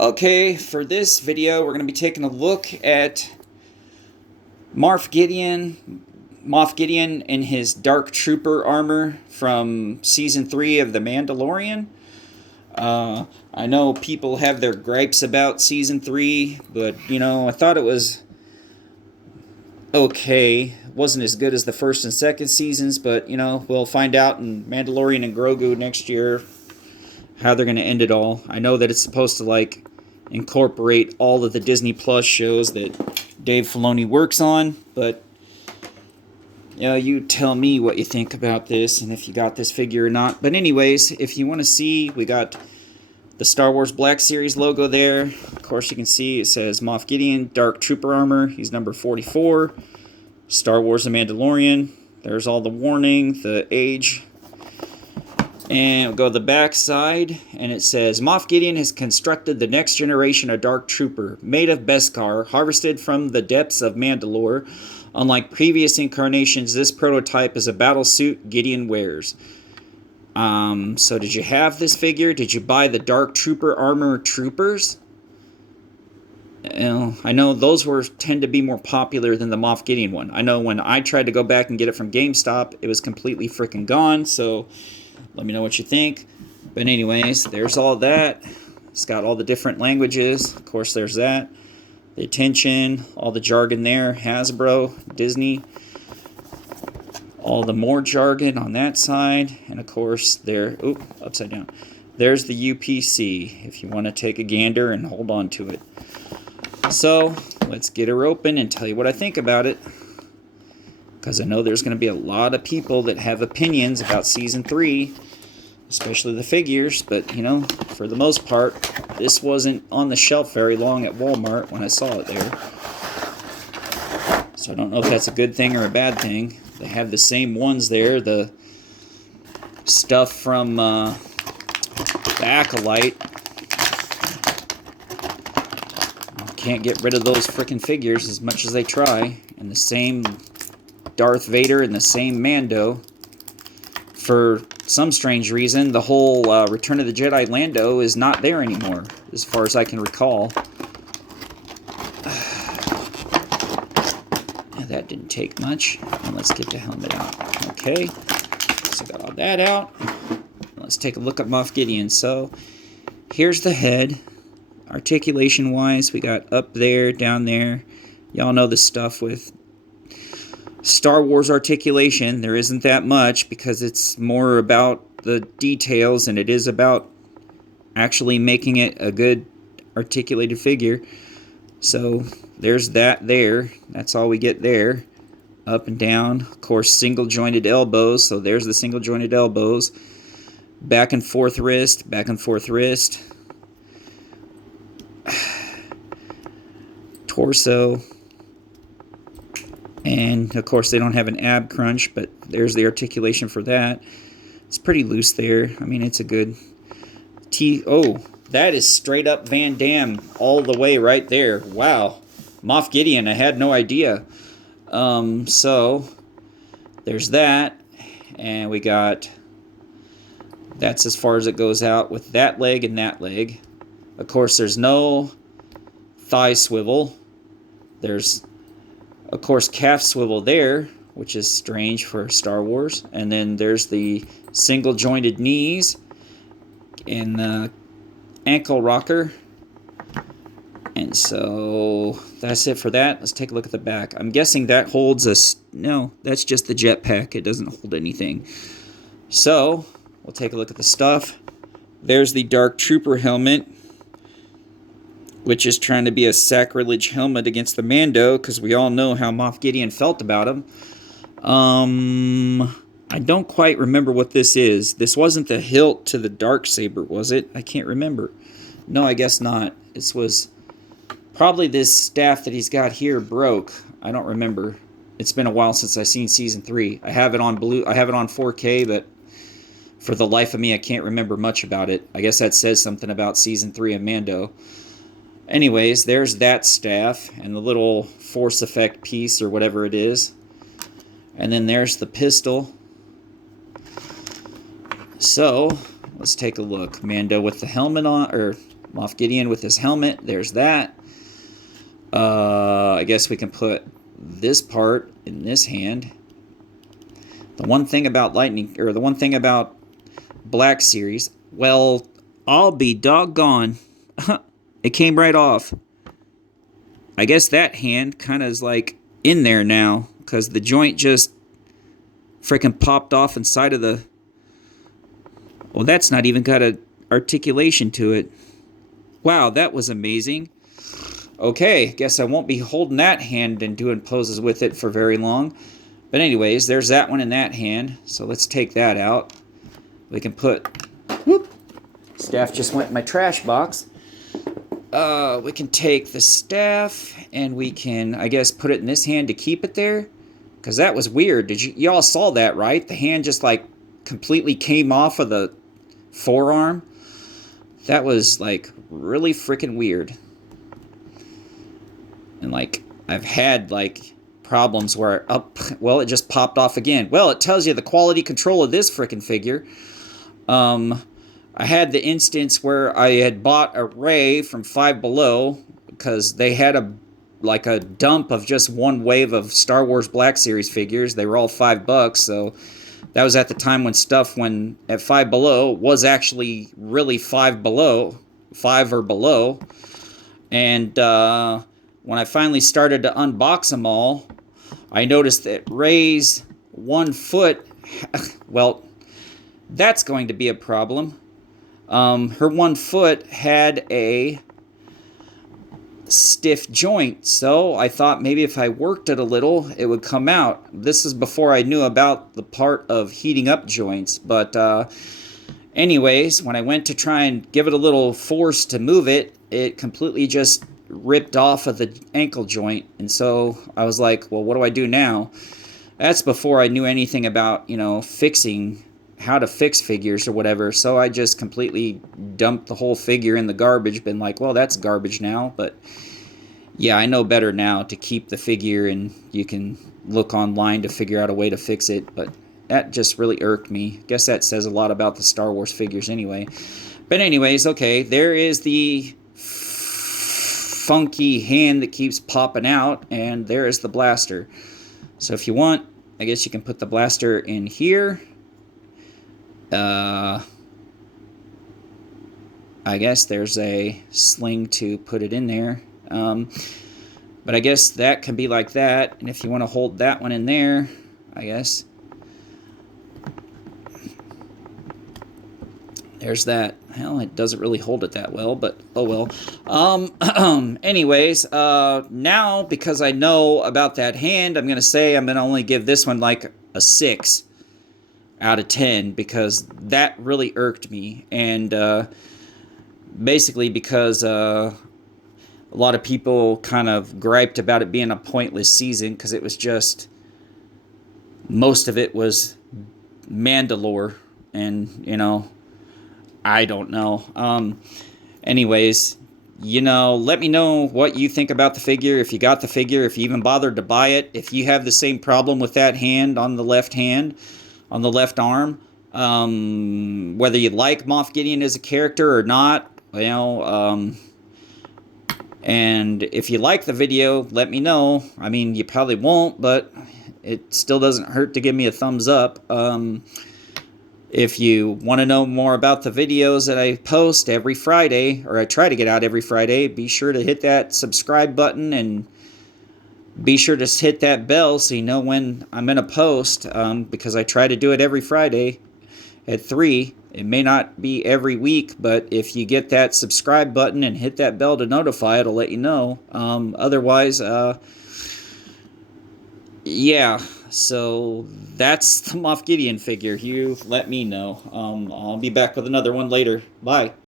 Okay, for this video, we're going to be taking a look at Moff Gideon in his Dark Trooper armor from Season 3 of The Mandalorian. I know people have their gripes about Season 3, but, I thought it was okay. It wasn't as good as the first and second seasons, but, we'll find out in Mandalorian and Grogu next year how they're going to end it all. I know that it's supposed to, incorporate all of the Disney Plus shows that Dave Filoni works on, but you tell me what you think about this and if you got this figure or not. But anyways, if you want to see, we got the Star Wars Black Series logo there. Of course, you can see it says Moff Gideon, Dark Trooper armor. He's number 44. Star Wars The Mandalorian. There's all the warning, the age. And we'll go to the back side, and it says, Moff Gideon has constructed the next generation of Dark Trooper, made of Beskar, harvested from the depths of Mandalore. Unlike previous incarnations, this prototype is a battle suit Gideon wears. So did you have this figure? Did you buy the Dark Trooper armor troopers? I know those tend to be more popular than the Moff Gideon one. I know when I tried to go back and get it from GameStop, it was completely freaking gone, so let me know what you think. But anyways, there's all that. It's got all the different languages. Of course, there's that. The attention, all the jargon there. Hasbro, Disney. All the more jargon on that side. And of course, there... Oop, upside down. There's the UPC, if you want to take a gander and hold on to it. So, let's get her open and tell you what I think about it. Because I know there's going to be a lot of people that have opinions about Season 3, especially the figures, but, for the most part, this wasn't on the shelf very long at Walmart when I saw it there. So I don't know if that's a good thing or a bad thing. They have the same ones there, the stuff from the Acolyte. Can't get rid of those frickin' figures as much as they try, and the same Darth Vader and the same Mando. For some strange reason, the whole Return of the Jedi Lando is not there anymore, as far as I can recall. That didn't take much. And let's get the helmet out. Okay, so got all that out. Let's take a look at Moff Gideon. So, here's the head. Articulation-wise, we got up there, down there. Y'all know the stuff with Star Wars articulation. There isn't that much because it's more about the details and it is about actually making it a good articulated figure. So there's that there. That's all we get there. Up and down. Of course, single jointed elbows. So there's the single jointed elbows. Back and forth wrist. Back and forth wrist. Torso. And, of course, they don't have an ab crunch, but there's the articulation for that. It's pretty loose there. I mean, it's a good... Oh, that is straight up Van Damme all the way right there. Wow. Moff Gideon, I had no idea. So, there's that. And we got... That's as far as it goes out with that leg and that leg. Of course, there's no thigh swivel. There's... Of course, calf swivel there, which is strange for Star Wars. And then there's the single-jointed knees and the ankle rocker. And so that's it for that. Let's take a look at the back. I'm guessing that holds a... No, that's just the jetpack. It doesn't hold anything. So, we'll take a look at the stuff. There's the Dark Trooper helmet, which is trying to be a sacrilege helmet against the Mando, because we all know how Moff Gideon felt about him. I don't quite remember what this is. This wasn't the hilt to the Darksaber, was it? I can't remember. No, I guess not. This was probably this staff that he's got here broke. I don't remember. It's been a while since I've seen Season 3. I have it on 4K, but for the life of me, I can't remember much about it. I guess that says something about Season 3 of Mando. Anyways, there's that staff and the little force effect piece or whatever it is. And then there's the pistol. So, let's take a look. Mando with the helmet on, or Moff Gideon with his helmet. There's that. I guess we can put this part in this hand. The one thing about Lightning, or the one thing about Black Series, well, I'll be doggone. It came right off. I guess that hand kind of is like in there now, because the joint just freaking popped off inside of the... Well, that's not even got an articulation to it. Wow, that was amazing. Okay, guess I won't be holding that hand and doing poses with it for very long. But anyways, there's that one in that hand. So let's take that out. We can put... Whoop! Staff just went in my trash box. We can take the staff and we can, I guess, put it in this hand to keep it there. Because that was weird. Y'all saw that, right? The hand just like completely came off of the forearm. That was like really freaking weird. And like I've had like problems where well, it just popped off again. Well, it tells you the quality control of this freaking figure. I had the instance where I had bought a Ray from Five Below because they had a dump of just one wave of Star Wars Black Series figures. They were all $5, so that was at the time when stuff at Five Below was actually really five or below. And when I finally started to unbox them all, I noticed that Ray's 1 foot, well, that's going to be a problem. Her 1 foot had a stiff joint, so I thought maybe if I worked it a little, it would come out. This is before I knew about the part of heating up joints, but anyways, when I went to try and give it a little force to move it, it completely just ripped off of the ankle joint, and so I was like, well, what do I do now? That's before I knew anything about, how to fix figures or whatever, so I just completely dumped the whole figure in the garbage, been like, well, that's garbage now, but yeah, I know better now to keep the figure, and you can look online to figure out a way to fix it, but that just really irked me. Guess that says a lot about the Star Wars figures anyway. But anyways, okay, there is the funky hand that keeps popping out, and there is the blaster. So if you want, I guess you can put the blaster in here. I guess there's a sling to put it in there. But I guess that can be like that. And if you want to hold that one in there, I guess. There's that. Well, it doesn't really hold it that well, but oh well. Anyways, now because I know about that hand, I'm going to say I'm going to only give this one like a 6 out of 10 because that really irked me, and basically because a lot of people kind of griped about it being a pointless season because it was just, most of it was Mandalore, and I don't know. Anyways, let me know what you think about the figure, if you got the figure, if you even bothered to buy it, if you have the same problem with that hand on the left hand, on the left arm, whether you like Moff Gideon as a character or not, and if you like the video, let me know. I mean, you probably won't, but it still doesn't hurt to give me a thumbs up. If you want to know more about the videos that I post every Friday, or I try to get out every Friday, be sure to hit that subscribe button and be sure to hit that bell so you know when I'm going to post, because I try to do it every Friday at 3. It may not be every week, but if you get that subscribe button and hit that bell to notify, it'll let you know. Otherwise, yeah, so that's the Moff Gideon figure. You let me know. I'll be back with another one later. Bye.